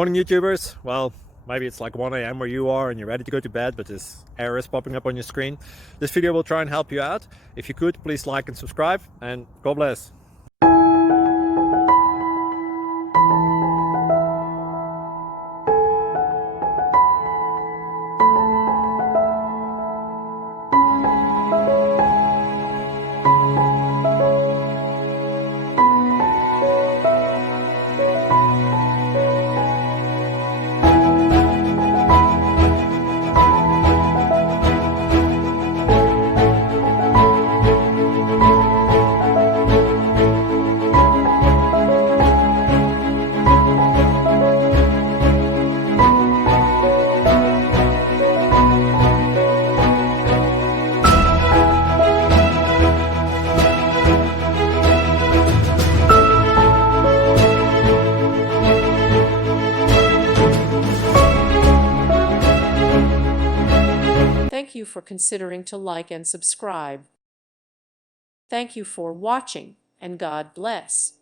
Morning YouTubers. Well, maybe it's like 1 a.m. where you are and you're ready to go to bed, but this error is popping up on your screen. This video will try and help you out. If you could, please like and subscribe, and God bless. Thank you for considering to like and subscribe. Thank you for watching, and God bless.